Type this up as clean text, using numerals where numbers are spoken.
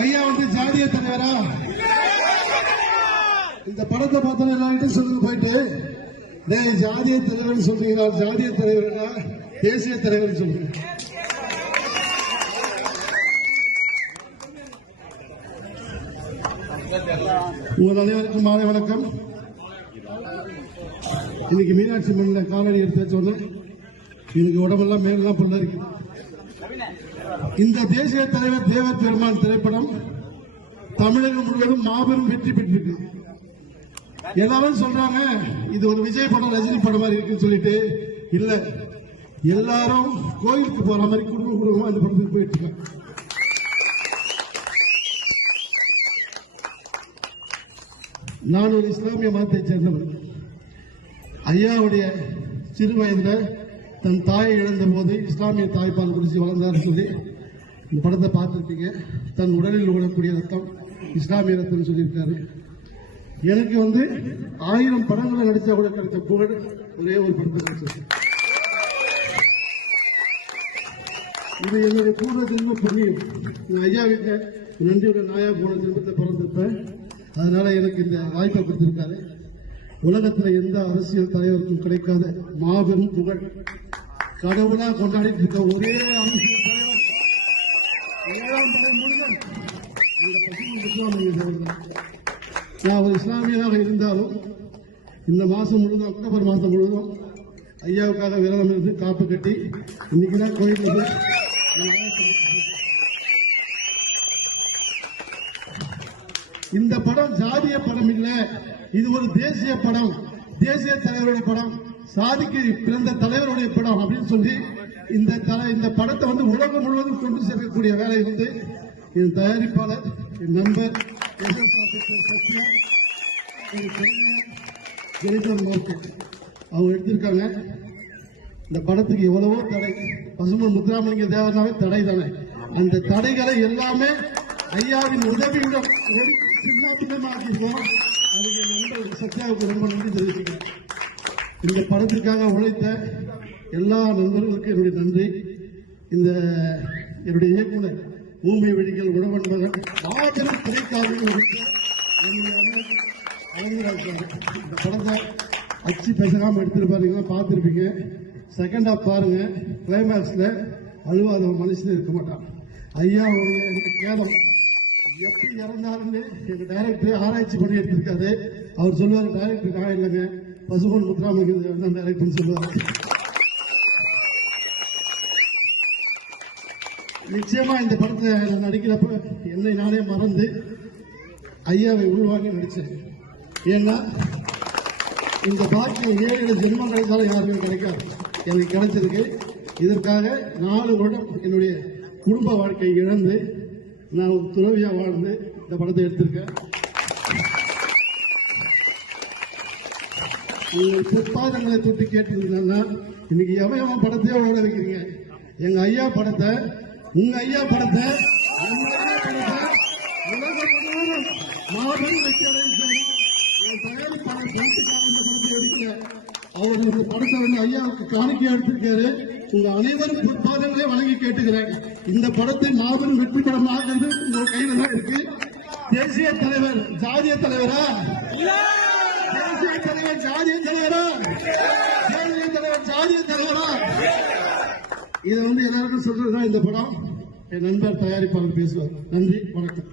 ஐயா வந்து ஜாதிய தலைவரா? இந்த படத்தை பார்த்தா எல்லார்கிட்டும் சொல்லுங்க போயிட்டு, ஜாதிய தலைவர் சொல்றீங்களா? ஜாதிய தலைவரா தேசிய தலைவர் சொல்றீங்க? உங்கள் அனைவருக்கும் மாலை வணக்கம். இன்னைக்கு மீனாட்சி மண்ணில் காலடி எடுத்து சொன்னேன். எனக்கு உடம்பெல்லாம் மேலாம் புல்லரிக்கு. இந்த தேசிய தலைவர் தேவர் பெருமான் திரைப்படம் தமிழகம் முழுவதும் மாபெரும் வெற்றி பெற்றிருக்கு. எல்லாரும் சொல்றாங்க இது ஒரு விஜய் படம், ரஜினி படம் மாதிரி இருக்குன்னு சொல்லிட்டு. இல்ல, எல்லாரும் கோயிலுக்கு போற மாதிரி குடும்பமா இந்த படத்துக்கு போயிட்டு இருக்காங்க. நான் ஒரு இஸ்லாமிய மதத்தை சேர்ந்தவர். ஐயாவுடைய சிறு வயதுல தன் தாயை இழந்த போது இஸ்லாமிய தாய்ப்பால் குடிச்சு வளர்ந்தார் சொல்லி இந்த படத்தை பார்த்துருக்கீங்க. தன் உடலில் ஓடக்கூடிய ரத்தம் இஸ்லாமிய ரத்தம் சொல்லியிருக்காரு. எனக்கு வந்து 1000 படங்களை நடிச்சா கூட கிடைச்ச புகழ் ஒரே ஒரு படத்தை கிடைச்சது. இது என்னுடைய பூர்வ ஜென்ம புண்ணியம். நான் ஐயாவுக்கு நன்றியோட நாயா போன ஜென்மத்தை பிறந்திருப்பேன். அதனால எனக்கு இந்த வாய்ப்பை கொடுத்திருக்காரு. உலகத்தில் எந்த அரசியல் தலைவருக்கும் கிடைக்காத மாபெரும் புகழ், கடவுளா கொண்டாடிட்டு இருக்க ஒரே அரசியல் தலைவர் 7ஆம் தலை முருகன். நான் ஒரு இஸ்லாமியராக இருந்தாலும் இந்த மாசம் முழுவதும், அக்டோபர் மாசம் முழுவதும் ஐயாவுக்காக விரதம் இருந்து காப்பு கட்டி இன்னைக்குதான் கோயிலுக்கு. இந்த படம் ஜாதிய படம் இல்ல, இது ஒரு தேசிய படம், தேசிய தலைவருடைய படம், சாதிக்கு பிறந்த தலைவருடைய படம் அப்படின்னு சொல்லி இந்த படத்தை வந்து உலகம் முழுவதும் கொண்டு சேர்க்கக்கூடிய வேலை வந்து என் தயாரிப்பாளர், என் நண்பர் அவங்க எடுத்திருக்காங்க. இந்த படத்துக்கு எவ்வளவோ தடை, பசுமன் முத்துராமலிங்க தேவனாவே தடை தானே. அந்த தடைகளை எல்லாமே ஐயாவின் உதவியுடன் சின்னமாக்கிருக்கோம். அதுக்கு நண்பர் சத்யாவுக்கு ரொம்ப நன்றி தெரிவிக்கிறேன். இந்த படத்திற்காக உழைத்த எல்லா நண்பர்களுக்கும் என்னுடைய நன்றி. என்னுடைய இயக்குனர் பூமி வெடிகள் உழவன் மகன் மாபெரும் திரைக்காரர்கள் இந்த படத்தை அச்சு பேசாம எடுத்திருப்பாருங்க, பார்த்துருப்பீங்க. செகண்ட் ஹாஃப் பாருங்க, கிளைமேக்ஸ்ல அழுவாத மனுஷன் இருக்க மாட்டான். ஐயா எனக்கு கேதம், எப்படி இறந்தாருன்னு எங்க டைரக்டர் ஆராய்ச்சி பண்ணி எடுத்திருக்காரு. அவர் சொல்லுவாரு, டைரக்டர் நான் இல்லைங்க, பசுமன் முத்துராமலிங்க தான் டைரக்டர் சொல்லுவாரு. நிச்சயமா இந்த படத்தை நடிக்கிறப்ப என்னை நானே மறந்து ஐயாவை உள்வாங்கி நடிச்சேன். ஏன்னா இந்த பாக்கியம் 7 ஜென்மம் கிடைத்தாலும் யாருமே கிடைக்காது, எனக்கு கிடைச்சிருக்கு. இதற்காக 4 வருடம் என்னுடைய குடும்ப வாழ்க்கை இழந்து நான் ஒரு துறவியா வாழ்ந்து இந்த படத்தை எடுத்திருக்கேன். பொற்பாதங்களை தொட்டு கேட்டிருந்தீங்கன்னா இன்னைக்கு எவன் படத்தையே ஓட வைக்கிறீங்க. எங்க ஐயா படத்தை, உங்க ஐயா படத்தை, உலகம் முழுவதும் மாபெரும் வெற்றி அடைஞ்சாலும் என் தயாரிப்பாளர் படத்துக்காக இந்த படத்தை எடுக்கல. அவர் இந்த படத்தை வந்து ஐயாவுக்கு காணிக்கையா எடுத்திருக்காரு. உங்க அனைவரும் பொற்பாதங்களே வழங்கி கேட்டுக்கிறேன். இந்த படத்தை மாபெரும் வெற்றி படமாக உங்க கையில தான் இருக்கு. தேசிய தலைவர் ஜாதிய தலைவரா? தேசிய தலைவர் ஜாதிய தலைவரா? தேசிய தலைவர் ஜாதிய தலைவரா? இதை வந்து எல்லாருக்கும் சொல்றதுதான் இந்த படம். என் நண்பர் தயாரிப்பாளர் பேசுவார். நன்றி, வணக்கம்.